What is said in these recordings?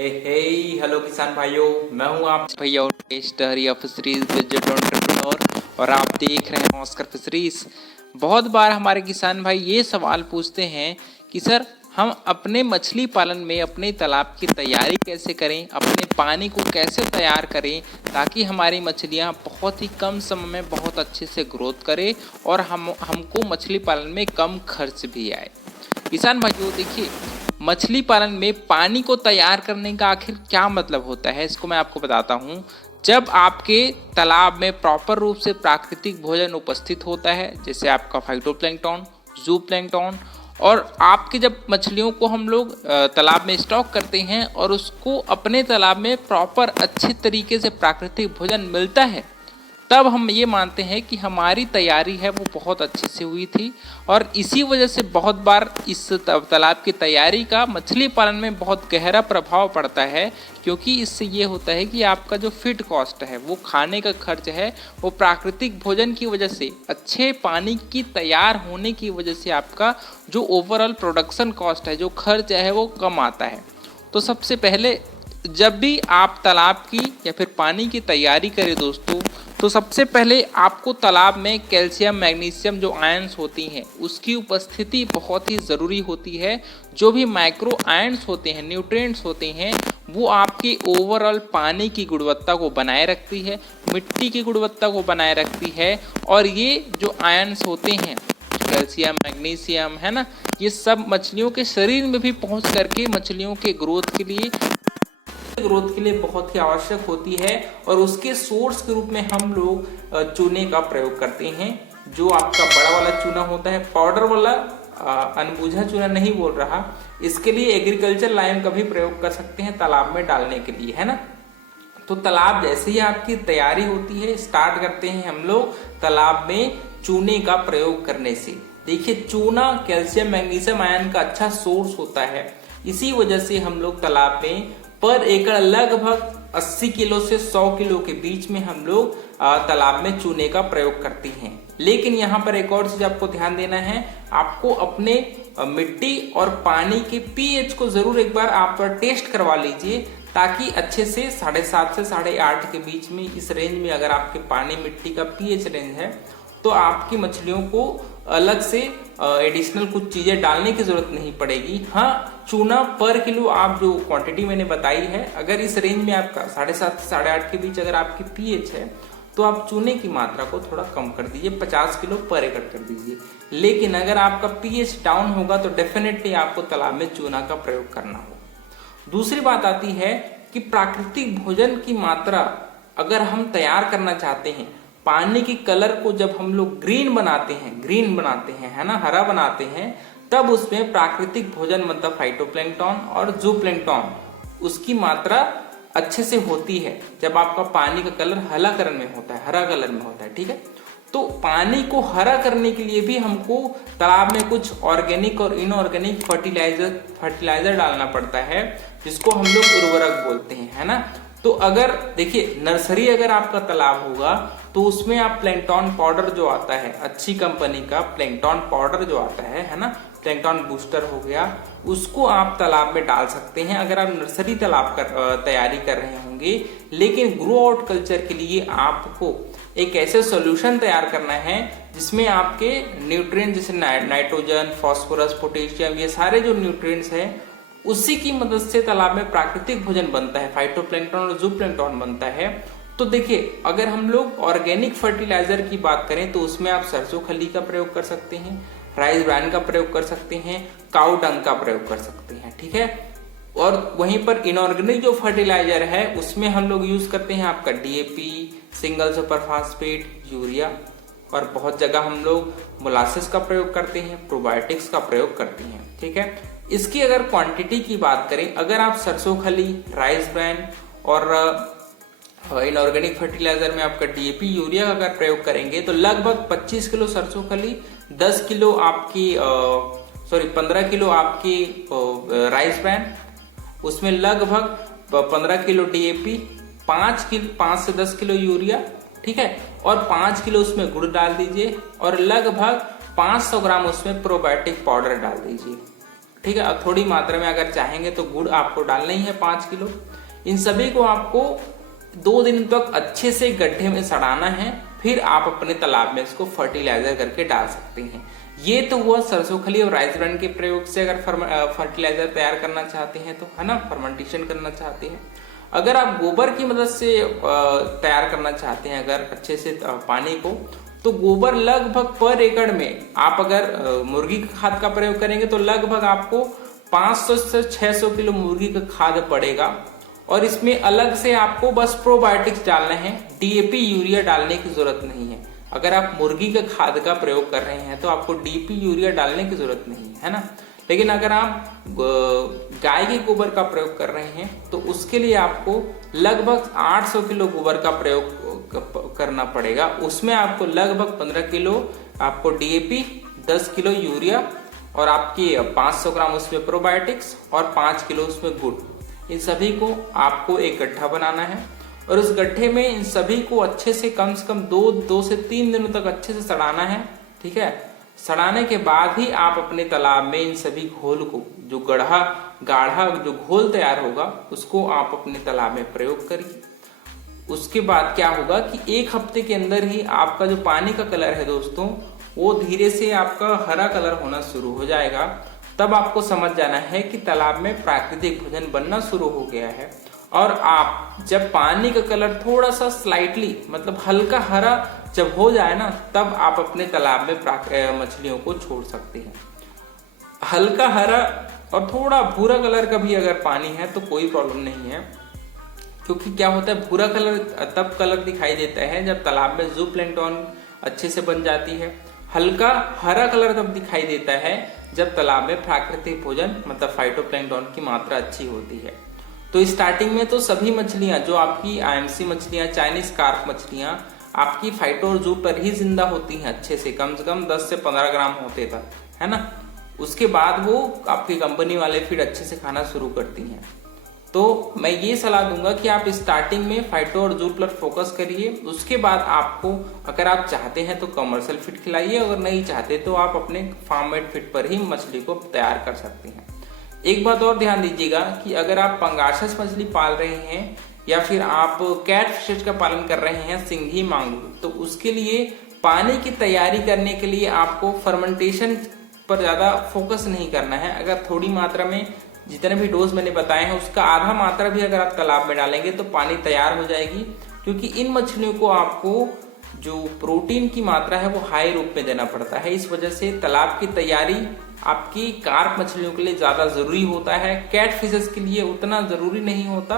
Hello किसान भाइयों, मैं हूं आप भैया और टेस्टर या फिशरीज विजिट एंटरप्रेन्योर और आप देख रहे हैं ऑस्कर फिशरीज। बहुत बार हमारे किसान भाई ये सवाल पूछते हैं कि सर हम अपने मछली पालन में अपने तालाब की तैयारी कैसे करें, अपने पानी को कैसे तैयार करें ताकि हमारी मछलियां बहुत ही कम समय में बहुत अच्छे से ग्रोथ करें और हमको मछली पालन में कम खर्च भी आए। किसान भाइयों देखिए, मछली पालन में पानी को तैयार करने का आखिर क्या मतलब होता है, इसको मैं आपको बताता हूँ। जब आपके तालाब में प्रॉपर रूप से प्राकृतिक भोजन उपस्थित होता है, जैसे आपका फाइटोप्लैंक्टन, जूप्लैंक्टन, और आपके जब मछलियों को हम लोग तालाब में स्टॉक करते हैं और उसको अपने तालाब में प्रॉपर अच्छे तरीके से प्राकृतिक भोजन मिलता है, तब हम ये मानते हैं कि हमारी तैयारी है वो बहुत अच्छे से हुई थी। और इसी वजह से बहुत बार इस तालाब की तैयारी का मछली पालन में बहुत गहरा प्रभाव पड़ता है, क्योंकि इससे ये होता है कि आपका जो फीड कॉस्ट है, वो खाने का खर्च है, वो प्राकृतिक भोजन की वजह से, अच्छे पानी की तैयार होने की वजह से आपका जो ओवरऑल प्रोडक्शन कॉस्ट है, जो खर्च है, वो कम आता है। तो सबसे पहले जब भी आप तालाब की या फिर पानी की तैयारी करें दोस्तों, तो सबसे पहले आपको तालाब में कैल्शियम, मैग्नीशियम जो आयंस होती हैं, उसकी उपस्थिति बहुत ही ज़रूरी होती है। जो भी माइक्रो आयंस होते हैं, न्यूट्रिएंट्स होते हैं, वो आपकी ओवरऑल पानी की गुणवत्ता को बनाए रखती है, मिट्टी की गुणवत्ता को बनाए रखती है। और ये जो आयंस होते हैं, कैल्शियम, मैग्नीशियम, है ना, ये सब मछलियों के शरीर में भी पहुँच करके मछलियों के ग्रोथ के लिए बहुत ही आवश्यक होती है। और उसके सोर्स के रूप में हम लोग चूने का प्रयोग करते हैं। जो आपका बड़ा वाला चूना होता है, पाउडर वाला, अनबूझा चूना नहीं बोल रहा, इसके लिए एग्रीकल्चर लाइम का भी प्रयोग कर सकते हैं तालाब में डालने के लिए, है ना। तो तालाब जैसे ही आपकी तैयारी होती है, स्टार्ट करते हैं हम लोग तालाब में चूने का प्रयोग करने से। देखिए, चूना कैल्शियम, मैग्नीशियम आयन का अच्छा सोर्स होता है। इसी वजह से हम लोग तालाब में पर एकड़ लगभग 80 किलो से 100 किलो के बीच में हम लोग तालाब में चूने का प्रयोग करते हैं। लेकिन यहाँ पर एक और चीज आपको ध्यान देना है, आपको अपने मिट्टी और पानी के पीएच को जरूर एक बार आप टेस्ट करवा लीजिए, ताकि अच्छे से 7.5 से 8.5 के बीच में, इस रेंज में अगर आपके पानी मिट्टी का पीएच रेंज है, तो आपकी मछलियों को अलग से एडिशनल कुछ चीजें डालने की जरूरत नहीं पड़ेगी। हाँ, चूना पर किलो आप जो क्वांटिटी मैंने बताई है, अगर इस रेंज में आपका 7.5 से 8.5 के बीच अगर आपकी पीएच है, तो आप चूने की मात्रा को थोड़ा कम कर दीजिए, 50 किलो पर एकड़ कर दीजिए। लेकिन अगर आपका पीएच डाउन होगा तो डेफिनेटली आपको तालाब में चूना का प्रयोग करना होगा। दूसरी बात आती है कि प्राकृतिक भोजन की मात्रा अगर हम तैयार करना चाहते हैं, पानी की कलर को जब हम लोग ग्रीन बनाते हैं, है ना, हरा बनाते हैं, तब उसमें प्राकृतिक भोजन मतलब फाइटोप्लैंक्टन और जूप्लैंक्टन, उसकी मात्रा अच्छे से होती है जब आपका पानी का कलर हरा कलर में होता है, ठीक है। तो पानी को हरा करने के लिए भी हमको तालाब में कुछ ऑर्गेनिक और इनऑर्गेनिक फर्टिलाइजर डालना पड़ता है, जिसको हम लोग उर्वरक बोलते हैं, है ना। तो अगर देखिए, नर्सरी अगर आपका तालाब होगा तो उसमें आप प्लैंक्टन पाउडर जो आता है, अच्छी कंपनी का प्लैंक्टन पाउडर जो आता है ना, प्लैंक्टन बूस्टर हो गया, उसको आप तालाब में डाल सकते हैं अगर आप नर्सरी तालाब तैयारी कर रहे होंगे। लेकिन ग्रो आउट कल्चर के लिए आपको एक ऐसे सॉल्यूशन तैयार करना है जिसमें आपके न्यूट्रिएंट जैसे नाइट्रोजन, फास्फोरस, पोटेशियम, ये सारे जो न्यूट्रिएंट्स हैं, उसी की मदद से तालाब में प्राकृतिक भोजन बनता है, फाइटोप्लैंक्टन और जूप्लैंक्टन बनता है। तो देखिए, अगर हम लोग ऑर्गेनिक फर्टिलाइजर की बात करें तो उसमें आप सरसों खली का प्रयोग कर सकते हैं, राइस ब्रान का प्रयोग कर सकते हैं, काऊ डंग का प्रयोग कर सकते हैं, ठीक है। और वहीं पर इनऑर्गेनिक जो फर्टिलाइजर है, उसमें हम लोग यूज करते हैं आपका DAP, single super phosphate, urea, और बहुत जगह हम लोग मोलासेस का प्रयोग करते हैं, प्रोबायोटिक्स का प्रयोग करते हैं, ठीक है। इसकी अगर क्वांटिटी की बात करें, अगर आप सरसों खली, राइस ब्रान और इनऑर्गेनिक फर्टिलाइजर में आपका डीएपी, यूरिया का अगर प्रयोग करेंगे, तो लगभग 25 किलो सरसों खली, 10 किलो आपकी 15 किलो आपकी राइस ब्रान, उसमें लगभग 15 किलो डीएपी, 5 से 10 किलो यूरिया, ठीक है, और 5 किलो उसमें गुड़ डाल दीजिए, और लगभग 500 ग्राम उसमें प्रोबायोटिक पाउडर डाल दीजिए। ठीक है। और थोड़ी मात्रा में अगर चाहेंगे तो गुड़ आपको डालना ही है 5 किलो। इन सभी को आपको 2 दिन तक अच्छे से गड्ढे में सड़ाना है, फिर आप अपने तालाब में इसको फर्टिलाइजर करके डाल सकते हैं। ये तो हुआ सरसों खली और राइस ब्रांड के प्रयोग से अगर फर्टिलाइजर तैयार करना चाहते हैं तो, है ना, फर्मेंटेशन करना चाहते हैं। अगर आप गोबर की मदद से तैयार करना चाहते हैं अगर अच्छे से पानी को, तो गोबर लगभग पर एकड़ में आप अगर मुर्गी का खाद का प्रयोग करेंगे तो लगभग आपको 500 से 600 किलो मुर्गी का खाद पड़ेगा। और इसमें अलग से आपको बस प्रोबायोटिक्स डालना है, डीएपी यूरिया डालने की जरूरत नहीं है। अगर आप मुर्गी का खाद का प्रयोग कर रहे हैं तो आपको डीएपी यूरिया डालने की जरूरत नहीं है ना। लेकिन अगर आप गाय के गोबर का प्रयोग कर रहे हैं तो उसके लिए आपको लगभग 800 किलो गोबर का प्रयोग करना पड़ेगा। उसमें आपको लगभग 15 किलो आपको डीएपी, 10 किलो यूरिया और आपकी 500 ग्राम उसमें प्रोबायोटिक्स और 5 किलो उसमें गुड़, इन सभी को आपको एक गड्ढा बनाना है। और उस गड्ढे में इन सभी को अच्छे से कम 2 से 3 दिनों तक अच्छे से सड़ाना है, ठीक है। सड़ाने के बाद ही आप अपने तालाब में इन सभी घोल को, जो गाढ़ा जो घोल तैयार होगा, उसको आप अपने तालाब में प्रयोग करिए। उसके बाद क्या होगा कि 1 हफ्ते के अंदर ही आपका जो पानी का कलर है दोस्तों, वो धीरे से आपका हरा कलर होना शुरू हो जाएगा। तब आपको समझ जाना है कि तालाब में प्राकृतिक भोजन बनना शुरू हो गया है। और आप जब पानी का कलर थोड़ा सा स्लाइटली मतलब हल्का हरा जब हो जाए ना, तब आप अपने तालाब में मछलियों को छोड़ सकते हैं। हल्का हरा और थोड़ा भूरा कलर का भी अगर पानी है तो कोई प्रॉब्लम नहीं है, क्योंकि क्या होता है, भूरा कलर तब कलर दिखाई देता है जब तालाब में जूप्लैंक्टन अच्छे से बन जाती है। हल्का हरा कलर तब दिखाई देता है जब तालाब में प्राकृतिक भोजन मतलब फाइटोप्लैंक्टन की मात्रा अच्छी होती है। तो स्टार्टिंग में तो सभी मछलियां जो आपकी आईएमसी मछलियां, चाइनीज कार्प मछलियां आपकी फाइटो और जू पर ही जिंदा होती हैं अच्छे से कम 10 से 15 ग्राम होते तक, है ना। उसके बाद वो आपकी कंपनी वाले फिर अच्छे से खाना शुरू करती हैं। तो मैं ये सलाह दूंगा कि आप स्टार्टिंग में फाइटो और जू पर फोकस करिए। उसके बाद आपको अगर आप चाहते हैं तो कमर्शियल फीड खिलाइए, अगर नहीं चाहते तो आप अपने फार्म मेड फीड पर ही मछली को तैयार कर सकते हैं। एक बात और ध्यान दीजिएगा कि अगर आप पंगासस मछली पाल रहे हैं या फिर आप कैट फिशेज का पालन कर रहे हैं, सिंघी, मांगुर, तो उसके लिए पानी की तैयारी करने के लिए आपको फर्मेंटेशन पर ज्यादा फोकस नहीं करना है। अगर थोड़ी मात्रा में जितने भी डोज मैंने बताए हैं उसका आधा मात्रा भी अगर आप तालाब में डालेंगे तो पानी तैयार हो जाएगी, क्योंकि इन मछलियों को आपको जो प्रोटीन की मात्रा है वो हाई रूप में देना पड़ता है। इस वजह से तालाब की तैयारी आपकी कार्प मछलियों के लिए ज्यादा जरूरी होता है, कैट फिशेस के लिए उतना जरूरी नहीं होता।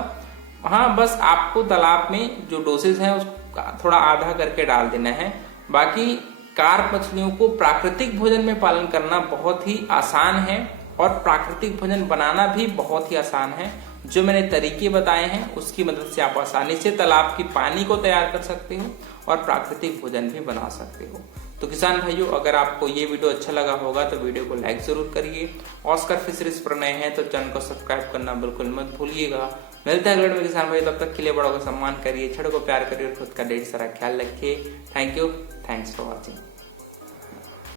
हाँ, बस आपको तालाब में जो डोसेज है उसको थोड़ा आधा करके डाल देना है। बाकी कार्प मछलियों को प्राकृतिक भोजन में पालन करना बहुत ही आसान है और प्राकृतिक भोजन बनाना भी बहुत ही आसान है। जो मैंने तरीके बताए हैं उसकी मदद से आप आसानी से तालाब की पानी को तैयार कर सकते हो और प्राकृतिक भोजन भी बना सकते हो। तो किसान भाइयों, अगर आपको ये वीडियो अच्छा लगा होगा तो वीडियो को लाइक जरूर करिए। ऑस्कर फिशरीज पर नए हैं तो चैनल को सब्सक्राइब करना बिल्कुल मत भूलिएगा। मिलता है अगले में किसान भाई, तब तक के लिए बड़ों का सम्मान करिए, छड़ों को प्यार करिए और खुद का ढेर सारा ख्याल रखिए। Thank you, thanks for watching.